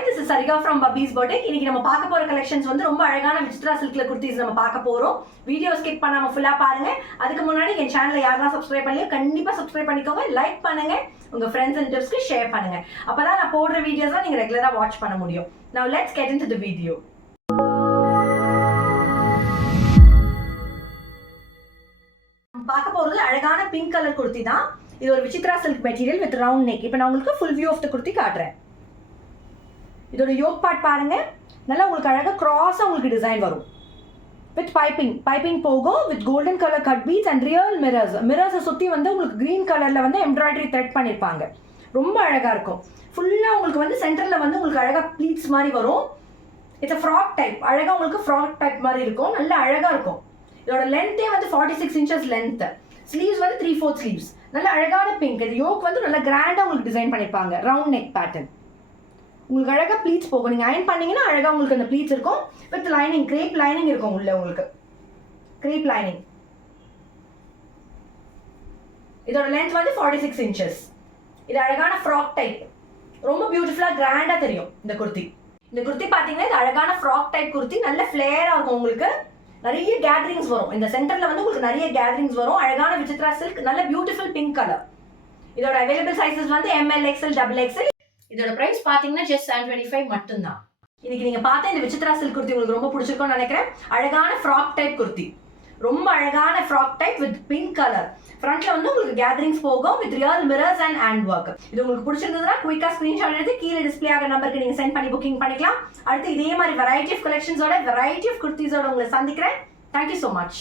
Hi, this is Sarika from Bubby's Boutique. இன்னைக்கு நம்ம பார்க்க போற கலெக்ஷன்ஸ் வந்து ரொம்ப அழகான விசித்ரா சில்க்ல குர்தீஸ் நம்ம பார்க்க போறோம். வீடியோ ஸ்கிப் பண்ணாம ஃபுல்லா பாருங்க. அதுக்கு முன்னாடி என் சேனலை யாரெல்லாம் சப்ஸ்கிரைப் பண்ணலையோ கண்டிப்பா சப்ஸ்கிரைப் பண்ணிக்கோங்க. லைக் பண்ணுங்க. உங்க ஃப்ரெண்ட்ஸ் அண்ட் டிப்ஸ்க்கு ஷேர் பண்ணுங்க. அப்பதான் நான் போடுற வீடியோஸ்லாம் நீங்க ரெகுலரா வாட்ச் பண்ண முடியும். Now let's get into the video. பார்க்க போறது அழகான பிங்க் கலர் குர்த்தி தான். இது ஒரு Vichitra silk material with round neck. இப்போ நான் உங்களுக்கு full view of the kurti காட்டுறேன். இதோட யோக் பார்ட் பாருங்க, நல்லா உங்களுக்கு அழகாக கிராஸாக உங்களுக்கு டிசைன் வரும் வித் பைப்பிங் போகும் with golden colour cut beads and real மிரர்ஸை சுற்றி வந்து உங்களுக்கு க்ரீன் கலரில் வந்து எம்ப்ராய்டரி த்ரெட் பண்ணியிருப்பாங்க. ரொம்ப அழகாக இருக்கும். ஃபுல்லாக உங்களுக்கு வந்து சென்டரில் வந்து உங்களுக்கு அழகாக ப்ளீட்ஸ் மாதிரி வரும். இட்ஸ் ஃப்ராக் டைப், அழகாக உங்களுக்கு ஃப்ராக் டைப் மாதிரி இருக்கும். நல்லா அழகாக இருக்கும். இதோட லென்த்தே வந்து 46 inches லென்த். ஸ்லீவ்ஸ் வந்து 3/4 ஸ்லீவ்ஸ். நல்ல அழகான பிங்க். இது யோக் வந்து நல்லா கிராண்டாக உங்களுக்கு டிசைன் பண்ணியிருப்பாங்க. Round neck pattern. உங்களுக்கு அழகாக ப்ளீட்ஸ் போகும். நீங்கள் அயன் பண்ணீங்கன்னா அழகாக உங்களுக்கு அந்த ப்ளீட்ஸ் இருக்கும் வித் லைனிங், கிரேப் லைனிங் இருக்கும் உள்ள உங்களுக்கு. Grape lining. இதோட லென்த் வந்து 46 inches. இது அழகான ஃப்ராக் டைப். ரொம்ப பியூட்டிஃபுல்லாக கிராண்டாக தெரியும் இந்த குர்த்தி. இந்த குர்த்தி பார்த்தீங்கன்னா இது அழகான ஃப்ராக் டைப் குர்த்தி. நல்ல ஃப்ளேராக இருக்கும் உங்களுக்கு. நிறைய கேதரிங்ஸ் வரும். இந்த சென்டரில் வந்து உங்களுக்கு நிறைய கேதரிங்ஸ் வரும். அழகான விசித்ரா சில்க், நல்ல பியூட்டிஃபுல் பிங்க் கலர். இதோட அவைலபிள் சைஸஸ் வந்து ML, XL, XXL. இதோட பிரைஸ் பாத்தீங்கன்னா just 725 மட்டும்தான். இன்னைக்கு நீங்க பார்த்த இந்த விசித்ரா சில்க் குர்த்தி உங்களுக்கு ரொம்ப பிடிச்சிருக்கும்னு நினைக்கிறேன். அழகான ஃப்ராக் டைப் குர்த்தி. ரொம்ப அழகான frock type with pink colour. ஃப்ரண்ட்ல வந்து உங்களுக்கு கேதரிங்ஸ் போகும் with real mirrors and hand work. இது உங்களுக்கு பிடிச்சிருந்ததுன்னா குயிக்கா ஸ்கிரீன்ஷாட் எடுத்து கீழே டிஸ்பிளே ஆகிற நம்பருக்கு நீங்க சென்ட் பண்ணி புக்கிங் பண்ணிக்கலாம். அடுத்து இதே மாதிரி வெரைட்டி ஆஃப் கலெக்ஷன்ஸோட வெரைட்டி ஆஃப் குர்த்திஸோட உங்களை சந்திக்கிறேன். Thank you so much.